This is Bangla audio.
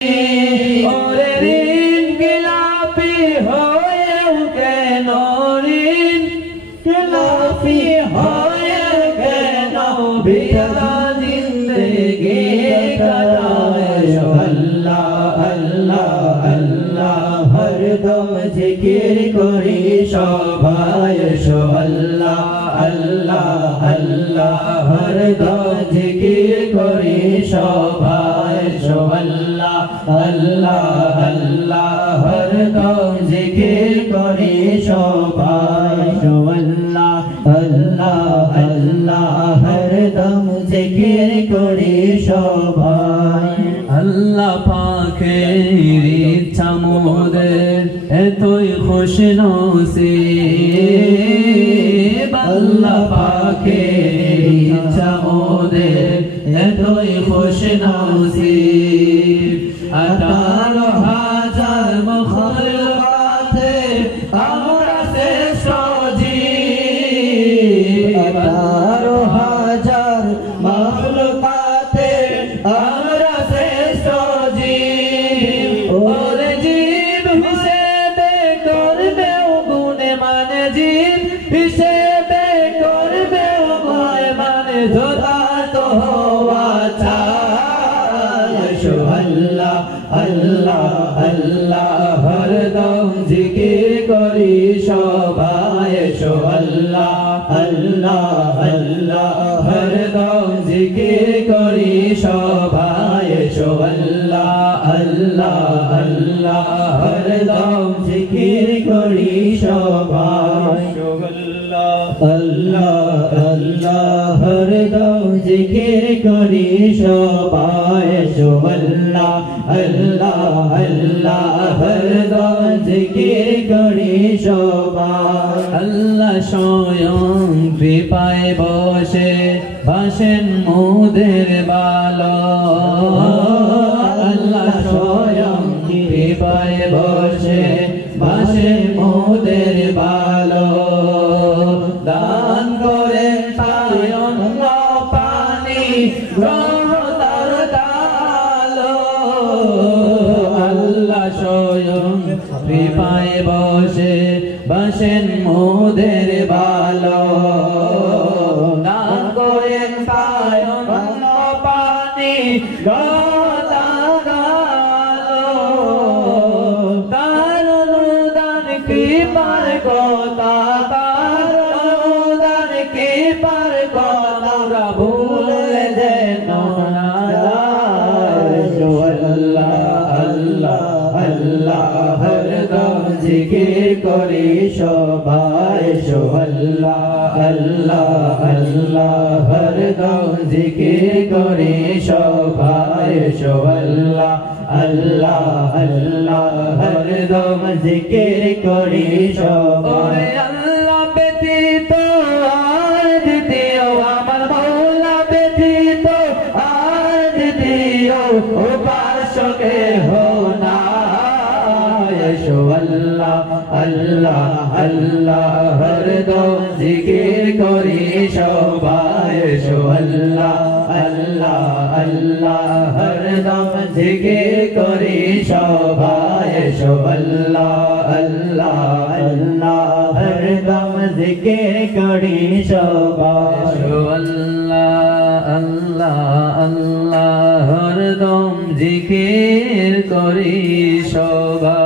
ওরে ঋণ খেলাপি হয়েও কেন ঋণ খেলাপি হয়েও কেন বিনা জিন্দেগি কাটায় আল্লাহ আল্লাহ আল্লাহ হরদম জিকির করি সবাই আল্লাহ আল্লাহ আল্লাহ হরদম জিকির করি সবাই আল্লাহ আল্লাহ আল্লাহ হরদম জিকির করি সবাই আল্লাহ আল্লাহ আল্লাহ হরদম জিকির করি সবাই আল্লাহ পাকের ইচ্ছা মোদের এতই খুশনসিব আল্লাহ পাকের ইচ্ছা মোদের এতই খুশনসিব 18,000 মখলুকাতে আমরা শ্রেষ্ঠ জীব 18,000 মখলুকাতে আমরা শ্রেষ্ঠ জীব ওরে জীব হিসেবে করবে গুণে মানে জীব হিসেবে করবে গুণে মানে যথার্থ হওয়া চাই আল্লাহ আল্লাহ আল্লাহ হরদম জিকির করি সবাই আল্লাহ আল্লাহ আল্লাহ হরদম জিকির করি সবাই আল্লাহ আল্লাহ আল্লাহ হরদম জিকির করি সবাই আল্লাহ আল্লাহ হরদম জিকির করি সবাই আল্লাহ আল্লাহ আল্লাহ হরদম জিকির করি সবাই আল্লাহ স্বয়ং কৃপায় বসে ভাসেন মোদের বালক আল্লাহ স্বয়ং কৃপায় বসে ভাসেন মোদের বালক দান করেন তায়ন পানি গ্রহতার কালো আল্লাহ স্বয়ং কৃপায় বসে বসেন মোদের বালক দান করেন তায়ন পানি গ্রহতার কালো তার অনুদান কৃপার কথা তার অনুদান কৃপার কথা আমরা ভুলে যেন না আল্লাহ আল্লাহ আল্লাহ হরদম জিকির করি সবাই আল্লাহ আল্লাহ আল্লাহ হরদম জিকির করি সবাই আল্লাহ আল্লাহ আল্লাহ হরদম জিকির করি সবাই আল্লাহ ব্যতীত আর দ্বিতীয় আমার মওলা ব্যতীত আর দ্বিতীয় উপাসকে হো না আল্লাহ আল্লাহ আল্লাহ হরদম জিকির করি সবাই আল্লাহ আল্লাহ আল্লাহ হরদম জিকির করি সবাই আল্লাহ আল্লাহ আল্লাহ হরদম জিকির করি সবাই আল্লাহ আল্লাহ আল্লাহ হরদম জিকির করি সবাই।